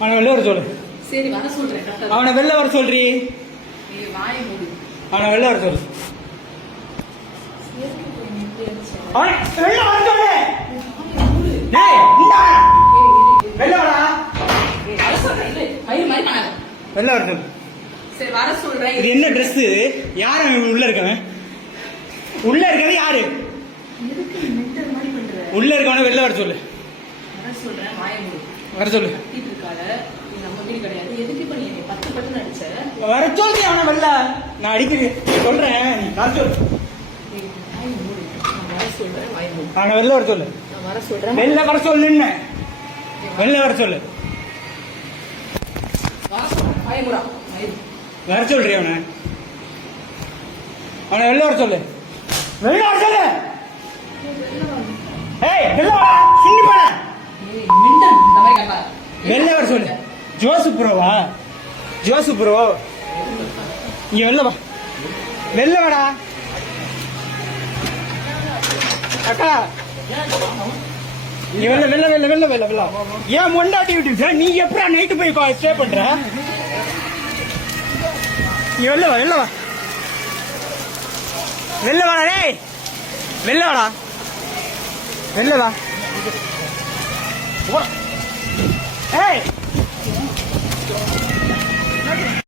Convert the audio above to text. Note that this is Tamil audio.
அவனை வெளில வர சொல்லு. சரி வர சொல்றேன். அவனை வெளில வர சொல்றி. நீ வாயை மூடு. அவனை வெளில வர சொல்லு. அவனை வெளில வர சொல்லு. டேய் இந்தா வெளில வாடா. வர சொல்றேன். இல்ல பையன் மாதிரி பண்ணாத. வெளில வர சொல்லு. சரி வர சொல்றேன். இது என்ன Dress? யார் அவன் உள்ள இருக்கவன்? உள்ள இருக்கவே யாரு? எதுக்கு மென்டல் மாதிரி பண்ற? உள்ள இருக்கவன வெளில வர சொல்லு. வர சொல்றேன். வாயை மூடு. வர சொல்லு. கத்திட்டு இருக்காத. நீ நம்ம வீடு கிடையாது. எதுக்கு இப்ப நீ 10 பட்டு அடிச்ச? வர சொல்லி அவனை வெளில. நான் அடிக்கிறேன் சொல்றேன். நீ கால் சொல்லு. வாயை மூடு. நான் வர சொல்றேன். வாயை மூடு. அவனை வெளில வர சொல்லு. நான் வர சொல்றேன். வெளில வர சொல்லுன்னு. வெளில வர சொல்லு. வர சொல்றேன். வாயை மூடா. வர சொல்றி அவனை. அவனை வெளில வர சொல்லு. வெளில வர சொல்லு. ஏய் வெளில வா. சின்னி போடா. ஏய் மென்டல் இந்த மாதிரி கட்டா. வெளில வர சொல்லு. ஜோசு ப்ரோவா? ஜோசு ப்ரோ இங்க வெளில வா. வெளில வாடா. அக்கா நீ வெளில வெளில வெளில வெளில வெளில வெளில. ஏன் மொண்டாட்டி விட்டு நீ எப்படா நைட்டு போய் ஸ்டே பண்ற? நீ வெளில வா வெளில வா. வெளில வாடா டேய். வெளில வாடா. வெளில வா. ஏய்